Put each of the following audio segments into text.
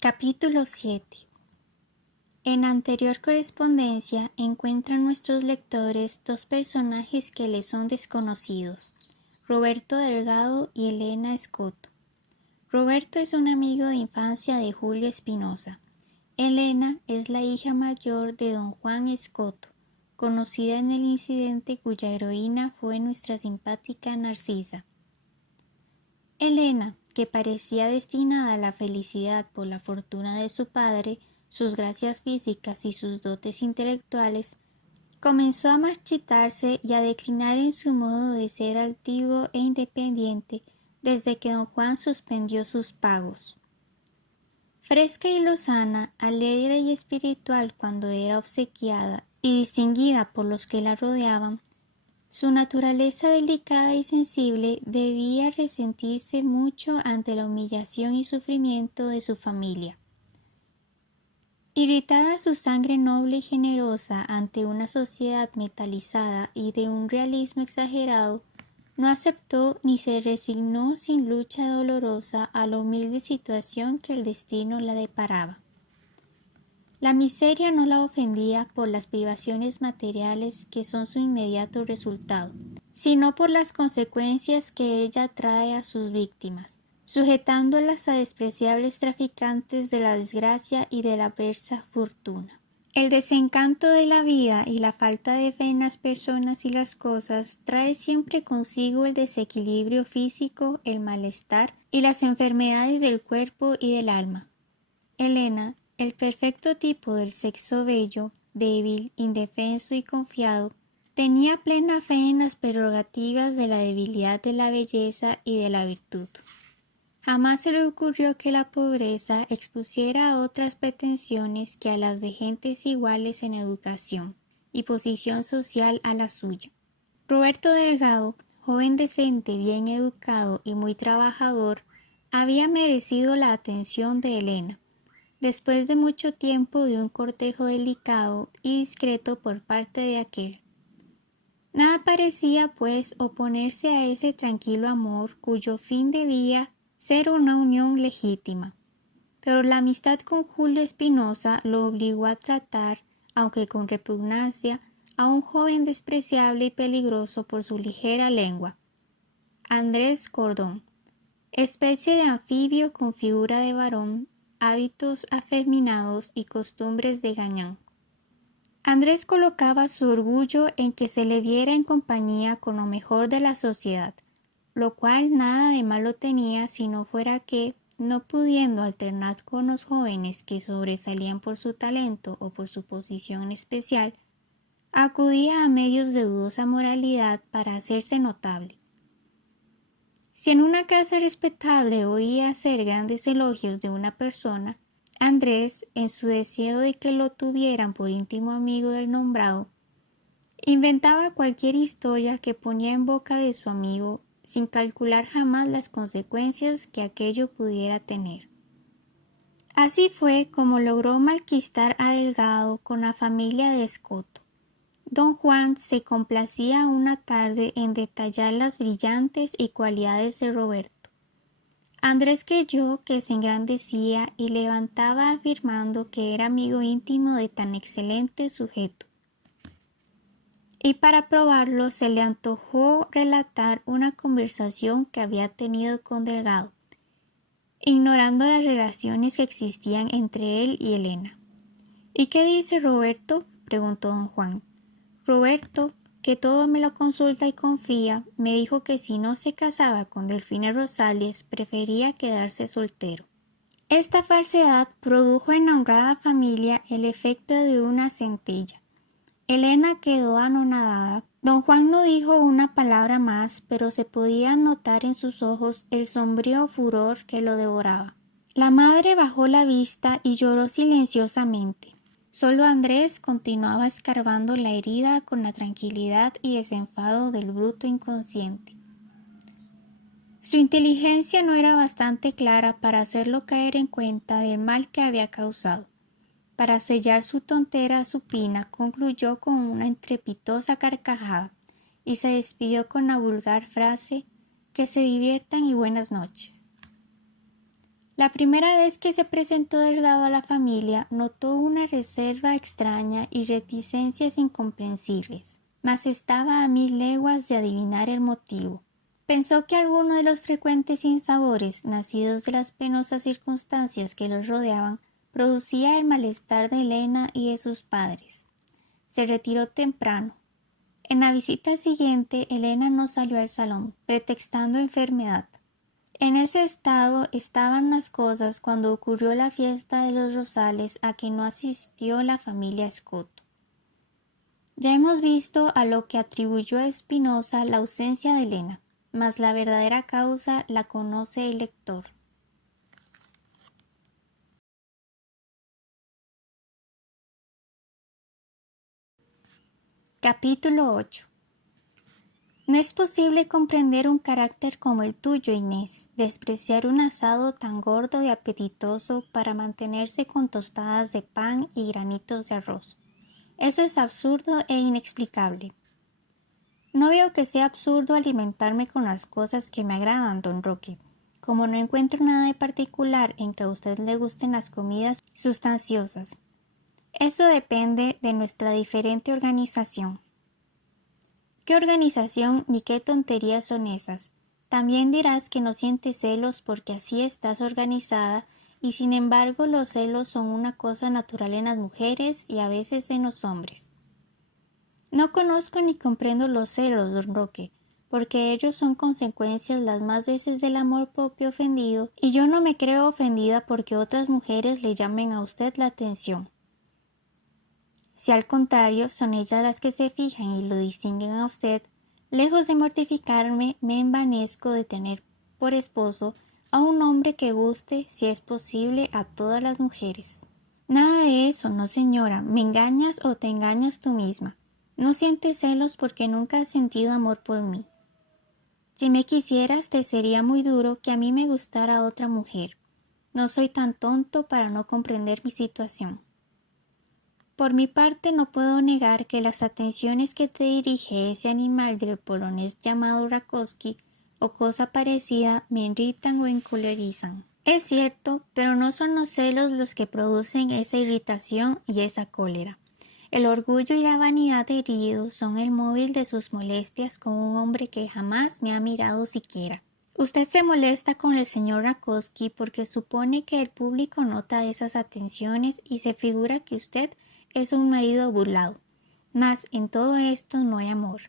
Capítulo 7. En anterior correspondencia encuentran nuestros lectores dos personajes que les son desconocidos, Roberto Delgado y Elena Escoto. Roberto es un amigo de infancia de Julio Espinosa. Elena es la hija mayor de don Juan Escoto, conocida en el incidente cuya heroína fue nuestra simpática Narcisa. Elena, que parecía destinada a la felicidad por la fortuna de su padre, sus gracias físicas y sus dotes intelectuales, comenzó a marchitarse y a declinar en su modo de ser altivo e independiente desde que don Juan suspendió sus pagos. Fresca y lozana, alegre y espiritual cuando era obsequiada y distinguida por los que la rodeaban, su naturaleza delicada y sensible debía resentirse mucho ante la humillación y sufrimiento de su familia. Irritada su sangre noble y generosa ante una sociedad metalizada y de un realismo exagerado, no aceptó ni se resignó sin lucha dolorosa a la humilde situación que el destino la deparaba. La miseria no la ofendía por las privaciones materiales que son su inmediato resultado, sino por las consecuencias que ella trae a sus víctimas, sujetándolas a despreciables traficantes de la desgracia y de la adversa fortuna. El desencanto de la vida y la falta de fe en las personas y las cosas trae siempre consigo el desequilibrio físico, el malestar y las enfermedades del cuerpo y del alma. Elena, el perfecto tipo del sexo bello, débil, indefenso y confiado, tenía plena fe en las prerrogativas de la debilidad de la belleza y de la virtud. Jamás se le ocurrió que la pobreza expusiera a otras pretensiones que a las de gentes iguales en educación y posición social a la suya. Roberto Delgado, joven decente, bien educado y muy trabajador, había merecido la atención de Elena, después de mucho tiempo de un cortejo delicado y discreto por parte de aquel. Nada parecía, pues, oponerse a ese tranquilo amor cuyo fin debía ser una unión legítima. Pero la amistad con Julio Espinosa lo obligó a tratar, aunque con repugnancia, a un joven despreciable y peligroso por su ligera lengua, Andrés Cordón, especie de anfibio con figura de varón, hábitos afeminados y costumbres de gañán. Andrés colocaba su orgullo en que se le viera en compañía con lo mejor de la sociedad, lo cual nada de malo tenía si no fuera que, no pudiendo alternar con los jóvenes que sobresalían por su talento o por su posición especial, acudía a medios de dudosa moralidad para hacerse notable. Si en una casa respetable oía hacer grandes elogios de una persona, Andrés, en su deseo de que lo tuvieran por íntimo amigo del nombrado, inventaba cualquier historia que ponía en boca de su amigo sin calcular jamás las consecuencias que aquello pudiera tener. Así fue como logró malquistar a Delgado con la familia de Escoto. Don Juan se complacía una tarde en detallar las brillantes y cualidades de Roberto. Andrés creyó que se engrandecía y levantaba afirmando que era amigo íntimo de tan excelente sujeto. Y para probarlo se le antojó relatar una conversación que había tenido con Delgado, ignorando las relaciones que existían entre él y Elena. ¿Y qué dice Roberto?, preguntó don Juan. Roberto, que todo me lo consulta y confía, me dijo que si no se casaba con Delfina Rosales prefería quedarse soltero. Esta falsedad produjo en la honrada familia el efecto de una centella. Elena quedó anonadada. Don Juan no dijo una palabra más, pero se podía notar en sus ojos el sombrío furor que lo devoraba. La madre bajó la vista y lloró silenciosamente. Solo Andrés continuaba escarbando la herida con la tranquilidad y desenfado del bruto inconsciente. Su inteligencia no era bastante clara para hacerlo caer en cuenta del mal que había causado. Para sellar su tontera supina, concluyó con una estrepitosa carcajada y se despidió con la vulgar frase: que se diviertan y buenas noches. La primera vez que se presentó Delgado a la familia, notó una reserva extraña y reticencias incomprensibles, mas estaba a 1000 leguas de adivinar el motivo. Pensó que alguno de los frecuentes sinsabores, nacidos de las penosas circunstancias que los rodeaban, producía el malestar de Elena y de sus padres. Se retiró temprano. En la visita siguiente, Elena no salió al salón, pretextando enfermedad. En ese estado estaban las cosas cuando ocurrió la fiesta de los Rosales a que no asistió la familia Scott. Ya hemos visto a lo que atribuyó Spinoza la ausencia de Elena, mas la verdadera causa la conoce el lector. Capítulo 8. No es posible comprender un carácter como el tuyo, Inés, despreciar un asado tan gordo y apetitoso para mantenerse con tostadas de pan y granitos de arroz. Eso es absurdo e inexplicable. No veo que sea absurdo alimentarme con las cosas que me agradan, don Roque. Como no encuentro nada de particular en que a usted le gusten las comidas sustanciosas. Eso depende de nuestra diferente organización. ¿Qué organización ni qué tonterías son esas? También dirás que no sientes celos porque así estás organizada y sin embargo los celos son una cosa natural en las mujeres y a veces en los hombres. No conozco ni comprendo los celos, don Roque, porque ellos son consecuencias las más veces del amor propio ofendido y yo no me creo ofendida porque otras mujeres le llamen a usted la atención. Si al contrario son ellas las que se fijan y lo distinguen a usted, lejos de mortificarme, me envanezco de tener por esposo a un hombre que guste, si es posible, a todas las mujeres. Nada de eso, no señora, me engañas o te engañas tú misma. No sientes celos porque nunca has sentido amor por mí. Si me quisieras, te sería muy duro que a mí me gustara otra mujer. No soy tan tonto para no comprender mi situación. Por mi parte no puedo negar que las atenciones que te dirige ese animal del polonés llamado Rakowski o cosa parecida me irritan o encolerizan. Es cierto, pero no son los celos los que producen esa irritación y esa cólera. El orgullo y la vanidad heridos son el móvil de sus molestias con un hombre que jamás me ha mirado siquiera. Usted se molesta con el señor Rakowski porque supone que el público nota esas atenciones y se figura que usted es un marido burlado. Mas en todo esto no hay amor.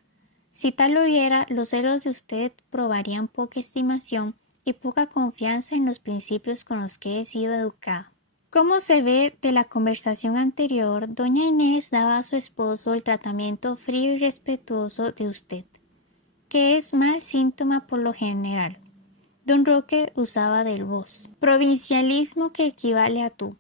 Si tal lo hubiera, los celos de usted probarían poca estimación y poca confianza en los principios con los que he sido educada. Como se ve de la conversación anterior, doña Inés daba a su esposo el tratamiento frío y respetuoso de usted, que es mal síntoma por lo general. Don Roque usaba del vos, provincialismo que equivale a tú,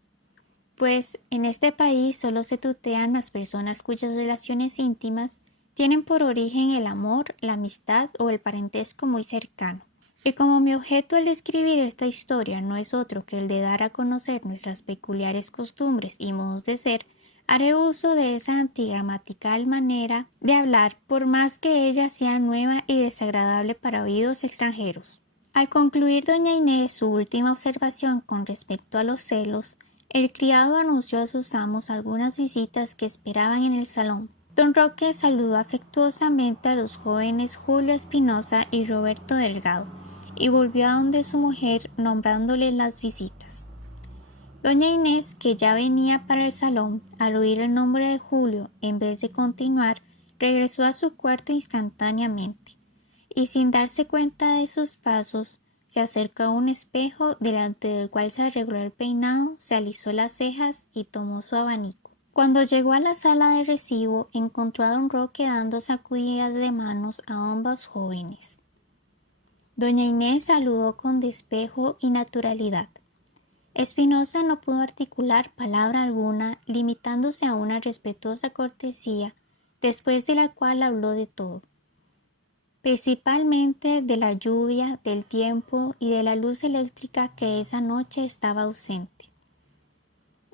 pues en este país solo se tutean las personas cuyas relaciones íntimas tienen por origen el amor, la amistad o el parentesco muy cercano. Y como mi objeto al escribir esta historia no es otro que el de dar a conocer nuestras peculiares costumbres y modos de ser, haré uso de esa antigramatical manera de hablar, por más que ella sea nueva y desagradable para oídos extranjeros. Al concluir doña Inés su última observación con respecto a los celos, el criado anunció a sus amos algunas visitas que esperaban en el salón. Don Roque saludó afectuosamente a los jóvenes Julio Espinosa y Roberto Delgado, y volvió a donde su mujer nombrándole las visitas. Doña Inés, que ya venía para el salón, al oír el nombre de Julio, en vez de continuar, regresó a su cuarto instantáneamente, y sin darse cuenta de sus pasos, se acercó a un espejo delante del cual se arregló el peinado, se alisó las cejas y tomó su abanico. Cuando llegó a la sala de recibo, encontró a don Roque dando sacudidas de manos a ambos jóvenes. Doña Inés saludó con despejo y naturalidad. Espinosa no pudo articular palabra alguna, limitándose a una respetuosa cortesía, después de la cual habló de todo, principalmente de la lluvia, del tiempo y de la luz eléctrica que esa noche estaba ausente.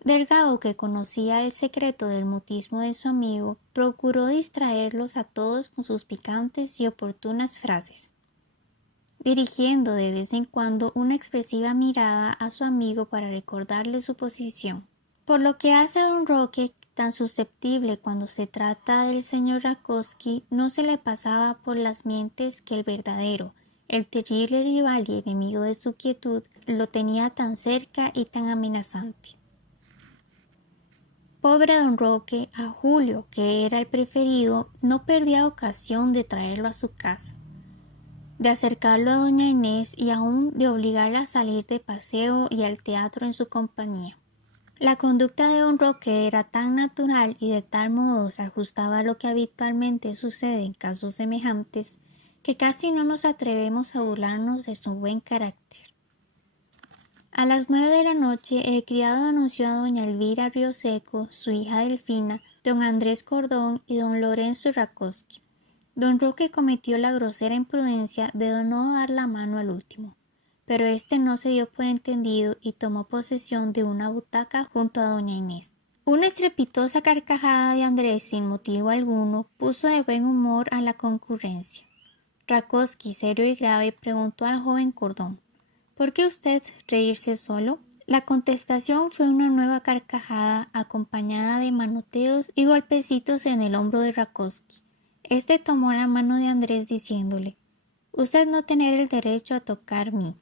Delgado, que conocía el secreto del mutismo de su amigo, procuró distraerlos a todos con sus picantes y oportunas frases. dirigiendo de vez en cuando una expresiva mirada a su amigo para recordarle su posición. Por lo que hace a don Roque tan susceptible cuando se trata del señor Rakowski, no se le pasaba por las mientes que el verdadero, el terrible rival y enemigo de su quietud, lo tenía tan cerca y tan amenazante. Pobre don Roque, a Julio, que era el preferido, no perdía ocasión de traerlo a su casa, de acercarlo a doña Inés y aún de obligarla a salir de paseo y al teatro en su compañía. La conducta de don Roque era tan natural y de tal modo se ajustaba a lo que habitualmente sucede en casos semejantes, que casi no nos atrevemos a burlarnos de su buen carácter. A las 9 de la noche el criado anunció a doña Elvira Rioseco, su hija Delfina, don Andrés Cordón y don Lorenzo Rakowski. Don Roque cometió la grosera imprudencia de no dar la mano al último, pero éste no se dio por entendido y tomó posesión de una butaca junto a doña Inés. Una estrepitosa carcajada de Andrés sin motivo alguno puso de buen humor a la concurrencia. Rakowski, serio y grave, preguntó al joven Cordón: ¿por qué usted reírse solo? La contestación fue una nueva carcajada acompañada de manoteos y golpecitos en el hombro de Rakowski. Este tomó la mano de Andrés diciéndole: usted no tener el derecho a tocar mí.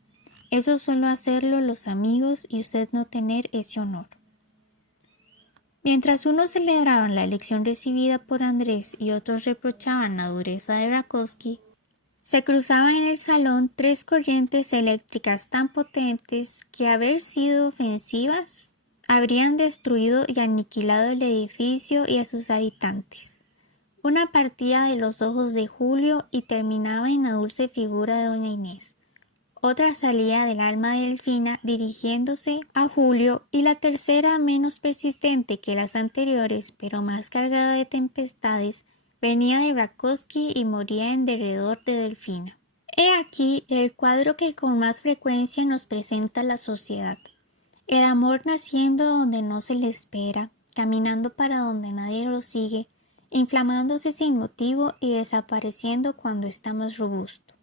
Eso solo hacerlo los amigos y usted no tener ese honor. Mientras unos celebraban la elección recibida por Andrés y otros reprochaban la dureza de Rakowski, se cruzaban en el salón tres corrientes eléctricas tan potentes que, haber sido ofensivas, habrían destruido y aniquilado el edificio y a sus habitantes. Una partía de los ojos de Julio y terminaba en la dulce figura de doña Inés. Otra salía del alma de Delfina dirigiéndose a Julio, y la tercera, menos persistente que las anteriores, pero más cargada de tempestades, venía de Rakowski y moría en derredor de Delfina. He aquí el cuadro que con más frecuencia nos presenta la sociedad. El amor naciendo donde no se le espera, caminando para donde nadie lo sigue, inflamándose sin motivo y desapareciendo cuando está más robusto.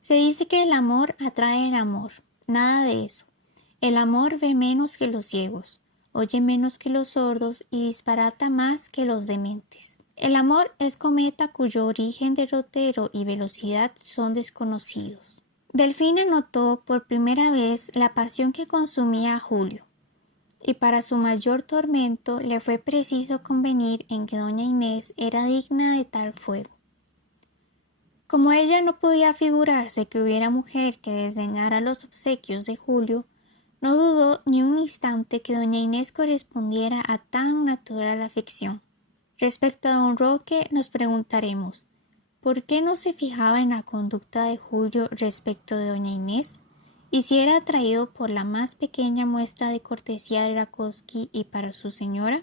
Se dice que el amor atrae el amor. Nada de eso. El amor ve menos que los ciegos, oye menos que los sordos y disparata más que los dementes. El amor es cometa cuyo origen, derrotero y velocidad son desconocidos. Delfina notó por primera vez la pasión que consumía a Julio, y para su mayor tormento le fue preciso convenir en que doña Inés era digna de tal fuego. Como ella no podía figurarse que hubiera mujer que desdeñara los obsequios de Julio, no dudó ni un instante que doña Inés correspondiera a tan natural afección. Respecto a don Roque nos preguntaremos, ¿por qué no se fijaba en la conducta de Julio respecto de doña Inés? Y si era atraído por la más pequeña muestra de cortesía de Rakowski y para su señora.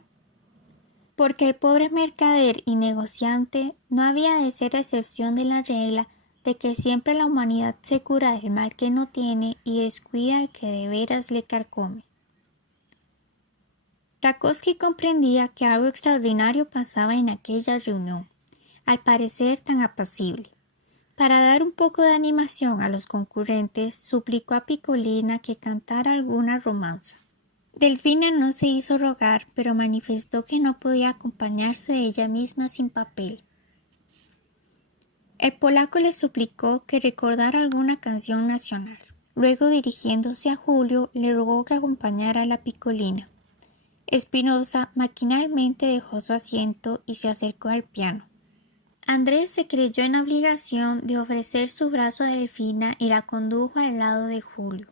Porque el pobre mercader y negociante no había de ser excepción de la regla de que siempre la humanidad se cura del mal que no tiene y descuida al que de veras le carcome. Rakowski comprendía que algo extraordinario pasaba en aquella reunión, al parecer tan apacible. Para dar un poco de animación a los concurrentes, suplicó a Piccolina que cantara alguna romanza. Delfina no se hizo rogar, pero manifestó que no podía acompañarse de ella misma sin papel. El polaco le suplicó que recordara alguna canción nacional. Luego, dirigiéndose a Julio, le rogó que acompañara a la Piccolina. Espinosa maquinalmente dejó su asiento y se acercó al piano. Andrés se creyó en obligación de ofrecer su brazo a Delfina y la condujo al lado de Julio.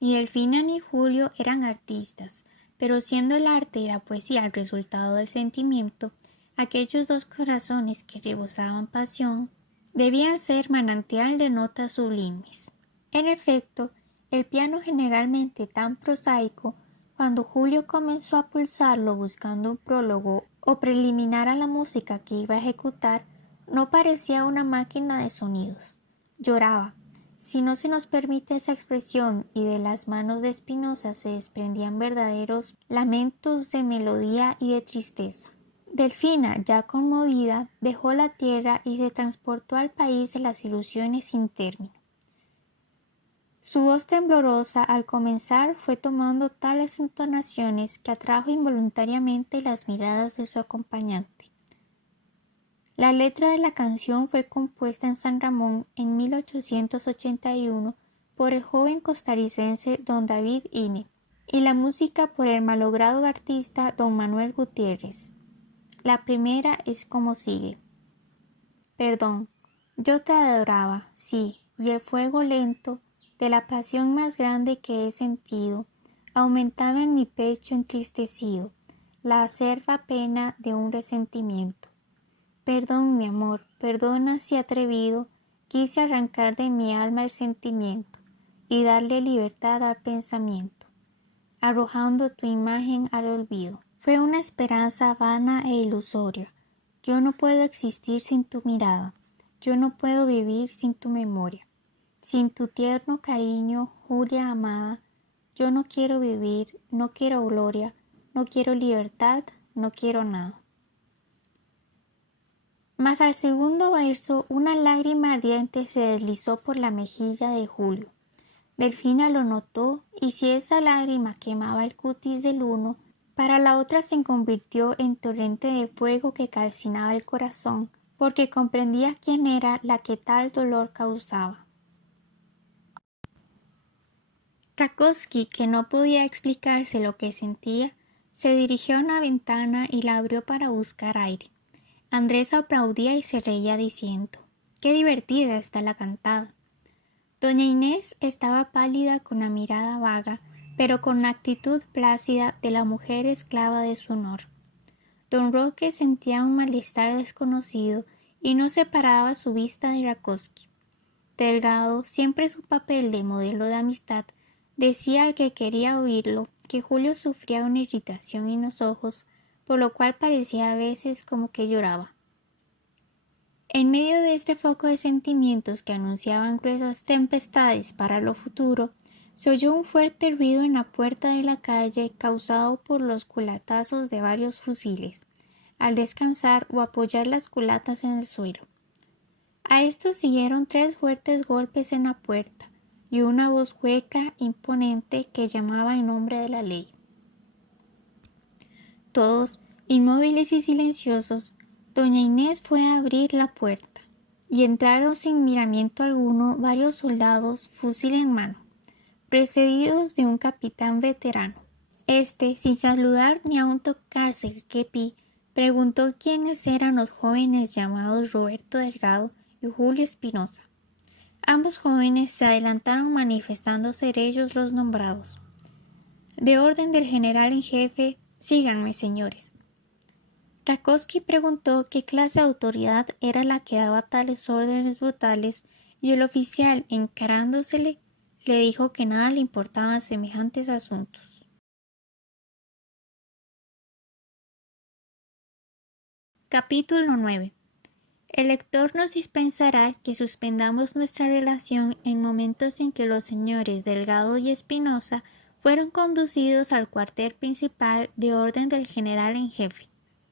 Ni Delfina ni Julio eran artistas, pero siendo el arte y la poesía el resultado del sentimiento, aquellos dos corazones que rebosaban pasión debían ser manantial de notas sublimes. En efecto, el piano, generalmente tan prosaico, cuando Julio comenzó a pulsarlo buscando un prólogo o preliminar a la música que iba a ejecutar, no parecía una máquina de sonidos. Lloraba, si no se nos permite esa expresión, y de las manos de Espinosa se desprendían verdaderos lamentos de melodía y de tristeza. Delfina, ya conmovida, dejó la tierra y se transportó al país de las ilusiones sin término. Su voz temblorosa al comenzar fue tomando tales entonaciones que atrajo involuntariamente las miradas de su acompañante. La letra de la canción fue compuesta en San Ramón en 1881 por el joven costarricense don David Ine y la música por el malogrado artista don Manuel Gutiérrez. La primera es como sigue. Perdón, yo te adoraba, sí, y el fuego lento de la pasión más grande que he sentido aumentaba en mi pecho entristecido la acerba pena de un resentimiento. Perdón, mi amor, perdona si atrevido quise arrancar de mi alma el sentimiento y darle libertad al pensamiento, arrojando tu imagen al olvido. Fue una esperanza vana e ilusoria. Yo no puedo existir sin tu mirada. Yo no puedo vivir sin tu memoria. Sin tu tierno cariño, Julia amada, yo no quiero vivir, no quiero gloria, no quiero libertad, no quiero nada. Mas al segundo verso una lágrima ardiente se deslizó por la mejilla de Julio. Delfina lo notó, y si esa lágrima quemaba el cutis del uno, para la otra se convirtió en torrente de fuego que calcinaba el corazón, porque comprendía quién era la que tal dolor causaba. Rakowski, que no podía explicarse lo que sentía, se dirigió a una ventana y la abrió para buscar aire. Andrés aplaudía y se reía diciendo: «¡Qué divertida está la cantada!». Doña Inés estaba pálida con la mirada vaga, pero con la actitud plácida de la mujer esclava de su honor. Don Roque sentía un malestar desconocido y no separaba su vista de Rakowski. Delgado, siempre su papel de modelo de amistad, decía al que quería oírlo que Julio sufría una irritación en los ojos, por lo cual parecía a veces como que lloraba. En medio de este foco de sentimientos que anunciaban gruesas tempestades para lo futuro, se oyó un fuerte ruido en la puerta de la calle causado por los culatazos de varios fusiles, al descansar o apoyar las culatas en el suelo. A esto siguieron 3 fuertes golpes en la puerta y una voz hueca, imponente, que llamaba en nombre de la ley. Todos, inmóviles y silenciosos, doña Inés fue a abrir la puerta, y entraron sin miramiento alguno varios soldados, fusil en mano, precedidos de un capitán veterano. Este, sin saludar ni aun tocarse el kepi, preguntó quiénes eran los jóvenes llamados Roberto Delgado y Julio Espinosa. Ambos jóvenes se adelantaron manifestando ser ellos los nombrados. De orden del general en jefe, síganme, señores. Rakowski preguntó qué clase de autoridad era la que daba tales órdenes brutales, y el oficial, encarándosele, le dijo que nada le importaban semejantes asuntos. Capítulo 9. El lector nos dispensará que suspendamos nuestra relación en momentos en que los señores Delgado y Espinosa fueron conducidos al cuartel principal de orden del general en jefe,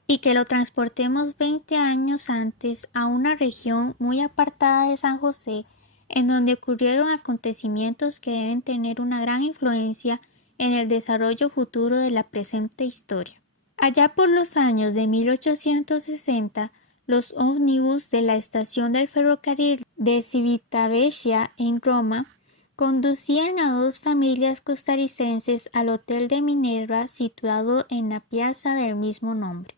y que lo transportemos 20 años antes a una región muy apartada de San José, en donde ocurrieron acontecimientos que deben tener una gran influencia en el desarrollo futuro de la presente historia. Allá por los años de 1860, los ómnibus de la estación del ferrocarril de Civitavecchia en Roma conducían a 2 familias costarricenses al hotel de Minerva situado en la piazza del mismo nombre,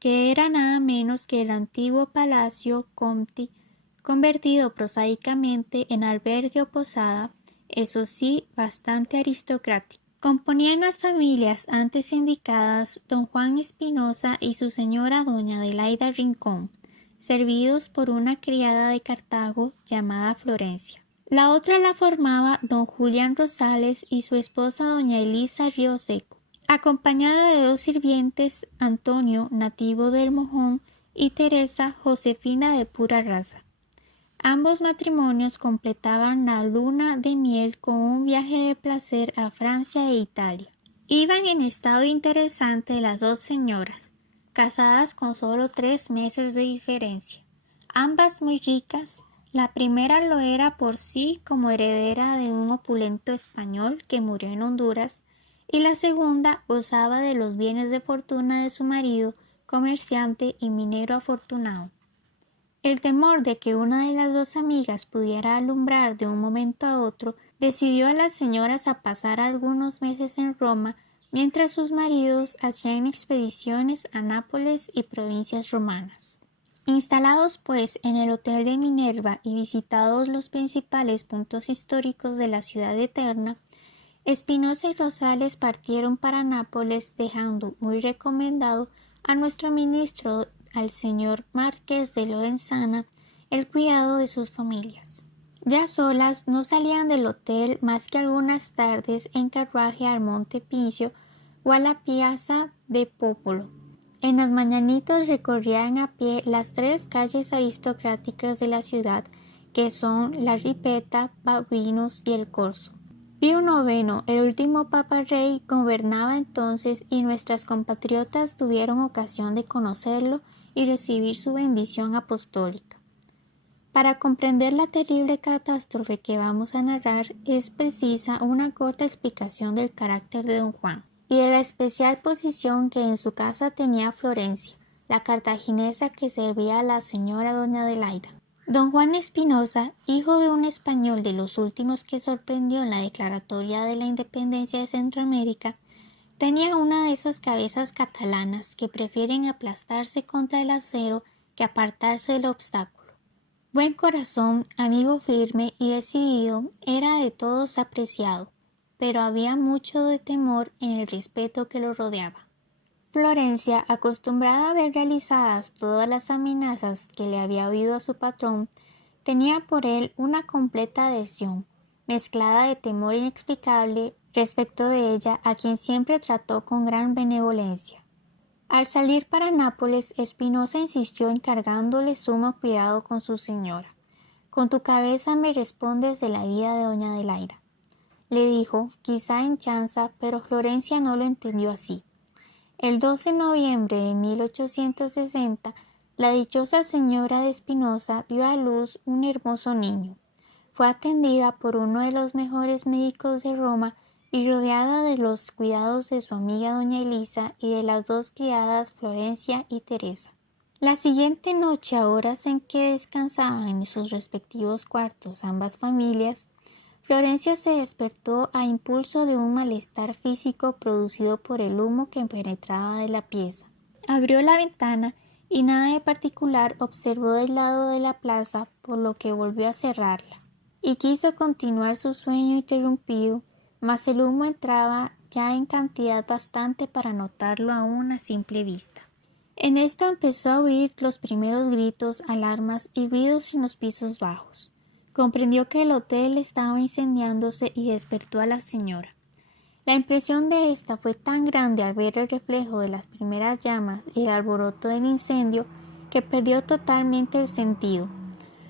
que era nada menos que el antiguo Palacio Conti, convertido prosaicamente en albergue o posada, eso sí, bastante aristocrático. Componían las familias antes indicadas don Juan Espinosa y su señora doña Adelaida Rincón, servidos por una criada de Cartago llamada Florencia. La otra la formaba don Julián Rosales y su esposa doña Elisa Río Seco, acompañada de 2 sirvientes, Antonio, nativo del Mojón, y Teresa, Josefina de pura raza. Ambos matrimonios completaban la luna de miel con un viaje de placer a Francia e Italia. Iban en estado interesante las 2 señoras. casadas con solo 3 meses de diferencia. Ambas muy ricas, la primera lo era por sí como heredera de un opulento español que murió en Honduras, y la segunda gozaba de los bienes de fortuna de su marido, comerciante y minero afortunado. El temor de que una de las dos amigas pudiera alumbrar de un momento a otro decidió a las señoras a pasar algunos meses en Roma mientras sus maridos hacían expediciones a Nápoles y provincias romanas. Instalados pues en el Hotel de Minerva y visitados los principales puntos históricos de la ciudad eterna, Espinosa y Rosales partieron para Nápoles dejando muy recomendado a nuestro ministro al señor Marqués de Lorenzana el cuidado de sus familias. Ya solas no salían del hotel más que algunas tardes en carruaje al Monte Pincio o a la Piazza de Popolo. En las mañanitas recorrían a pie las 3 calles aristocráticas de la ciudad, que son la Ripetta, Babuinos y el Corso. Pío IX, el último Papa Rey, gobernaba entonces y nuestras compatriotas tuvieron ocasión de conocerlo y recibir su bendición apostólica. Para comprender la terrible catástrofe que vamos a narrar es precisa una corta explicación del carácter de don Juan y de la especial posición que en su casa tenía Florencia, la cartaginesa que servía a la señora doña Adelaida. Don Juan Espinosa, hijo de un español de los últimos que sorprendió en la declaratoria de la independencia de Centroamérica, tenía una de esas cabezas catalanas que prefieren aplastarse contra el acero que apartarse del obstáculo. Buen corazón, amigo firme y decidido, era de todos apreciado, pero había mucho de temor en el respeto que lo rodeaba. Florencia, acostumbrada a ver realizadas todas las amenazas que le había oído a su patrón, tenía por él una completa adhesión, mezclada de temor inexplicable respecto de ella, a quien siempre trató con gran benevolencia. Al salir para Nápoles, Espinosa insistió encargándole sumo cuidado con su señora. «Con tu cabeza me respondes de la vida de doña Adelaida», le dijo, quizá en chanza, pero Florencia no lo entendió así. El 12 de noviembre de 1860, la dichosa señora de Espinosa dio a luz un hermoso niño. Fue atendida por uno de los mejores médicos de Roma y rodeada de los cuidados de su amiga doña Elisa y de las 2 criadas Florencia y Teresa. La siguiente noche, a horas en que descansaban en sus respectivos cuartos ambas familias, Florencia se despertó a impulso de un malestar físico producido por el humo que penetraba de la pieza. Abrió la ventana y nada de particular observó del lado de la plaza, por lo que volvió a cerrarla, y quiso continuar su sueño interrumpido, mas el humo entraba ya en cantidad bastante para notarlo aún a simple vista. En esto empezó a oír los primeros gritos, alarmas y ruidos en los pisos bajos. Comprendió que el hotel estaba incendiándose y despertó a la señora. La impresión de ésta fue tan grande al ver el reflejo de las primeras llamas y el alboroto del incendio que perdió totalmente el sentido.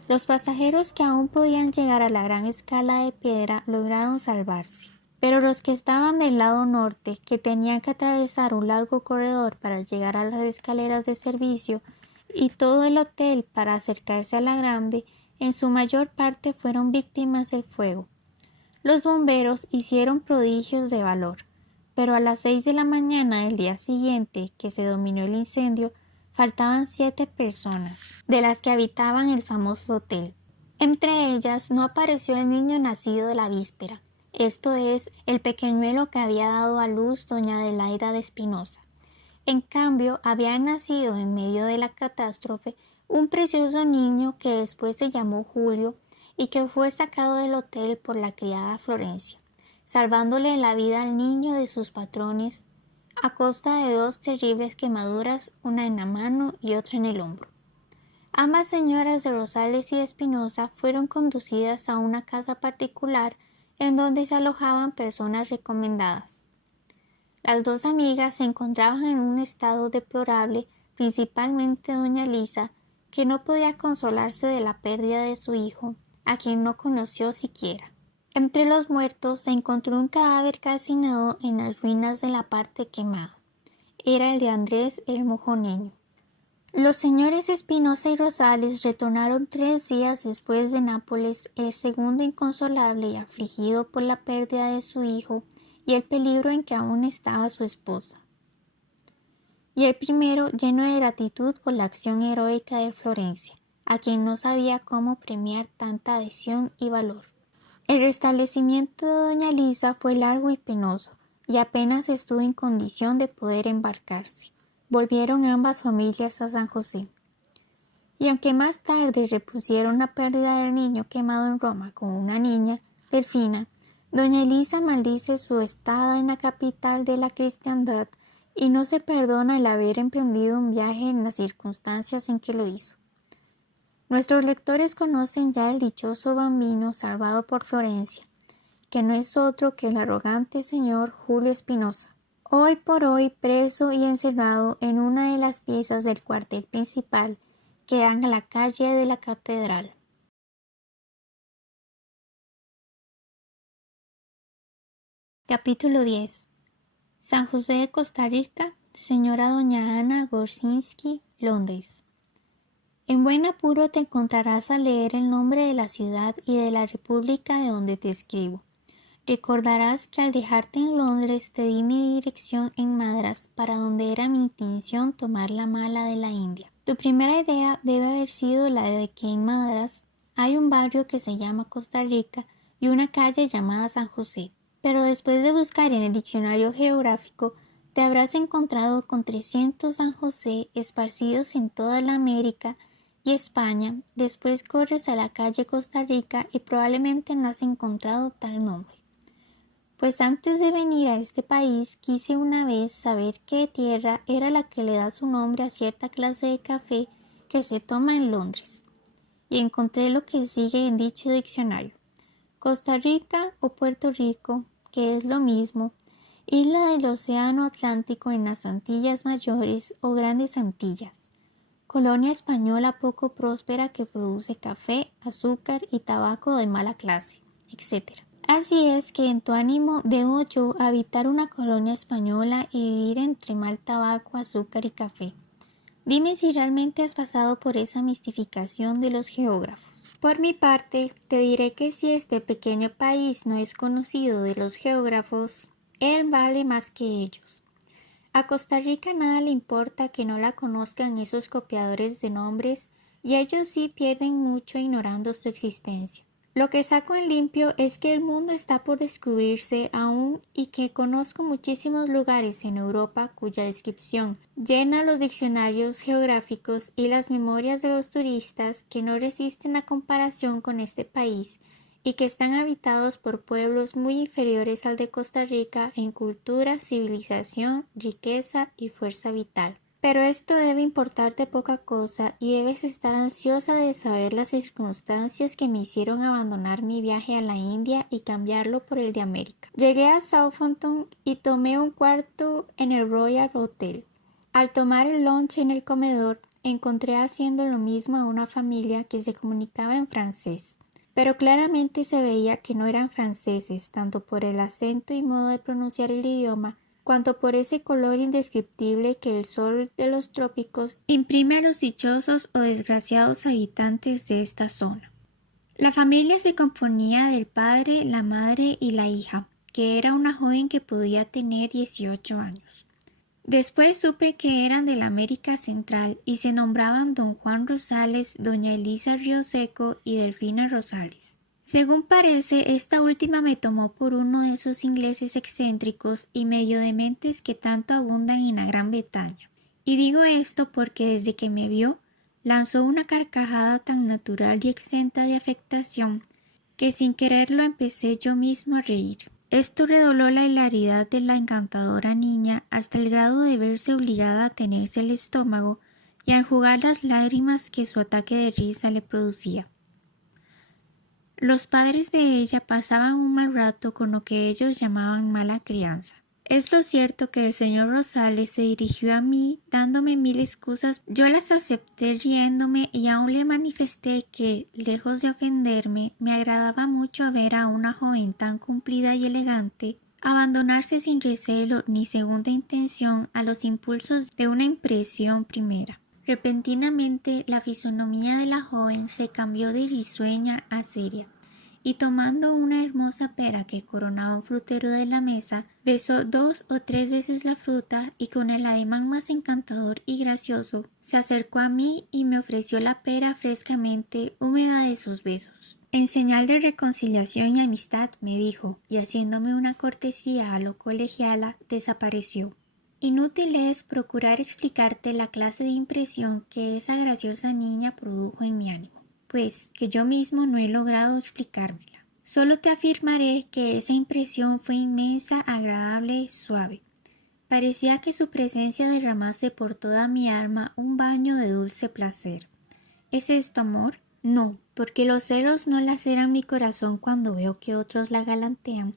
Los pasajeros que aún podían llegar a la gran escala de piedra lograron salvarse, pero los que estaban del lado norte, que tenían que atravesar un largo corredor para llegar a las escaleras de servicio y todo el hotel para acercarse a la grande, en su mayor parte fueron víctimas del fuego. Los bomberos hicieron prodigios de valor, pero a las 6 de la mañana del día siguiente que se dominó el incendio, faltaban 7 personas, de las que habitaban el famoso hotel. Entre ellas no apareció el niño nacido de la víspera, esto es, el pequeñuelo que había dado a luz doña Adelaida de Espinosa. En cambio, había nacido en medio de la catástrofe un precioso niño que después se llamó Julio y que fue sacado del hotel por la criada Florencia, salvándole la vida al niño de sus patrones a costa de 2 terribles quemaduras, una en la mano y otra en el hombro. Ambas señoras de Rosales y de Espinosa fueron conducidas a una casa particular en donde se alojaban personas recomendadas. Las 2 amigas se encontraban en un estado deplorable, principalmente doña Elisa, que no podía consolarse de la pérdida de su hijo, a quien no conoció siquiera. Entre los muertos se encontró un cadáver calcinado en las ruinas de la parte quemada. era el de Andrés el Mojoneño. Los señores Espinosa y Rosales retornaron 3 días después de Nápoles, el segundo inconsolable y afligido por la pérdida de su hijo y el peligro en que aún estaba su esposa, y el primero lleno de gratitud por la acción heroica de Florencia, a quien no sabía cómo premiar tanta adhesión y valor. El restablecimiento de doña Elisa fue largo y penoso, y apenas estuvo en condición de poder embarcarse. Volvieron ambas familias a San José. Y aunque más tarde repusieron la pérdida del niño quemado en Roma con una niña, Delfina, doña Elisa maldice su estada en la capital de la cristiandad y no se perdona el haber emprendido un viaje en las circunstancias en que lo hizo. Nuestros lectores conocen ya el dichoso bambino salvado por Florencia, que no es otro que el arrogante señor Julio Espinosa, hoy por hoy preso y encerrado en una de las piezas del cuartel principal que dan a la calle de la Catedral. Capítulo 10. San José de Costa Rica, señora doña Ana Gorsinski, Londres. En buen apuro te encontrarás al leer el nombre de la ciudad y de la república de donde te escribo. Recordarás que al dejarte en Londres te di mi dirección en Madras, para donde era mi intención tomar la mala de la India. Tu primera idea debe haber sido la de que en Madras hay un barrio que se llama Costa Rica y una calle llamada San José. Pero después de buscar en el diccionario geográfico, te habrás encontrado con 300 San José esparcidos en toda la América y España. Después corres a la calle Costa Rica y probablemente no has encontrado tal nombre. Pues antes de venir a este país quise una vez saber qué tierra era la que le da su nombre a cierta clase de café que se toma en Londres, y encontré lo que sigue en dicho diccionario: Costa Rica o Puerto Rico, que es lo mismo, isla del Océano Atlántico en las Antillas Mayores o Grandes Antillas, colonia española poco próspera que produce café, azúcar y tabaco de mala clase, etc. Así es que en tu ánimo debo yo habitar una colonia española y vivir entre mal tabaco, azúcar y café. Dime si realmente has pasado por esa mistificación de los geógrafos. Por mi parte, te diré que si este pequeño país no es conocido de los geógrafos, él vale más que ellos. A Costa Rica nada le importa que no la conozcan esos copiadores de nombres, y ellos sí pierden mucho ignorando su existencia. Lo que saco en limpio es que el mundo está por descubrirse aún y que conozco muchísimos lugares en Europa cuya descripción llena los diccionarios geográficos y las memorias de los turistas, que no resisten la comparación con este país y que están habitados por pueblos muy inferiores al de Costa Rica en cultura, civilización, riqueza y fuerza vital. Pero esto debe importarte poca cosa y debes estar ansiosa de saber las circunstancias que me hicieron abandonar mi viaje a la India y cambiarlo por el de América. Llegué a Southampton y tomé un cuarto en el Royal Hotel. Al tomar el lunch en el comedor, encontré haciendo lo mismo a una familia que se comunicaba en francés. Pero claramente se veía que no eran franceses, tanto por el acento y modo de pronunciar el idioma, cuanto por ese color indescriptible que el sol de los trópicos imprime a los dichosos o desgraciados habitantes de esta zona. La familia se componía del padre, la madre y la hija, que era una joven que podía tener 18 años. Después supe que eran de la América Central y se nombraban don Juan Rosales, doña Elisa Rioseco y Delfina Rosales. Según parece, esta última me tomó por uno de esos ingleses excéntricos y medio dementes que tanto abundan en la Gran Bretaña. Y digo esto porque desde que me vio, lanzó una carcajada tan natural y exenta de afectación que sin quererlo empecé yo mismo a reír. Esto redobló la hilaridad de la encantadora niña hasta el grado de verse obligada a tenerse el estómago y a enjugar las lágrimas que su ataque de risa le producía. Los padres de ella pasaban un mal rato con lo que ellos llamaban mala crianza. Es lo cierto que el señor Rosales se dirigió a mí dándome 1000 excusas. Yo las acepté riéndome y aún le manifesté que, lejos de ofenderme, me agradaba mucho ver a una joven tan cumplida y elegante Abandonarse sin recelo ni segunda intención a los impulsos de una impresión primera. Repentinamente la fisonomía de la joven se cambió de risueña a seria, y tomando una hermosa pera que coronaba un frutero de la mesa, besó 2 o 3 veces la fruta y con el ademán más encantador y gracioso, se acercó a mí y me ofreció la pera frescamente húmeda de sus besos. En señal de reconciliación y amistad me dijo, y haciéndome una cortesía a lo colegiala, desapareció. Inútil es procurar explicarte la clase de impresión que esa graciosa niña produjo en mi ánimo, pues que yo mismo no he logrado explicármela. Solo te afirmaré que esa impresión fue inmensa, agradable, suave. Parecía que su presencia derramase por toda mi alma un baño de dulce placer. ¿Es esto amor? No, porque los celos no laceran mi corazón cuando veo que otros la galantean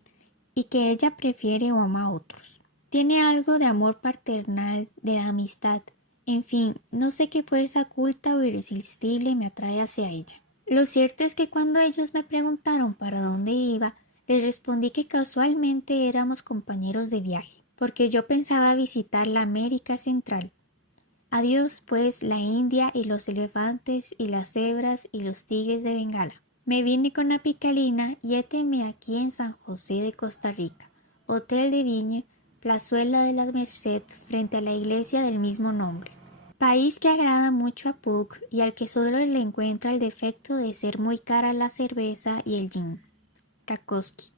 y que ella prefiere o ama a otros. Tiene algo de amor paternal, de la amistad, en fin, no sé qué fuerza oculta o irresistible me atrae hacia ella. Lo cierto es que cuando ellos me preguntaron para dónde iba, les respondí que casualmente éramos compañeros de viaje, porque yo pensaba visitar la América Central. Adiós pues la India y los elefantes y las cebras y los tigres de Bengala. Me vine con la picalina y héteme aquí en San José de Costa Rica, Hotel de Viña, Plazuela de la Merced, frente a la iglesia del mismo nombre. País que agrada mucho a Puck y al que solo le encuentra el defecto de ser muy cara la cerveza y el gin. Rakowski.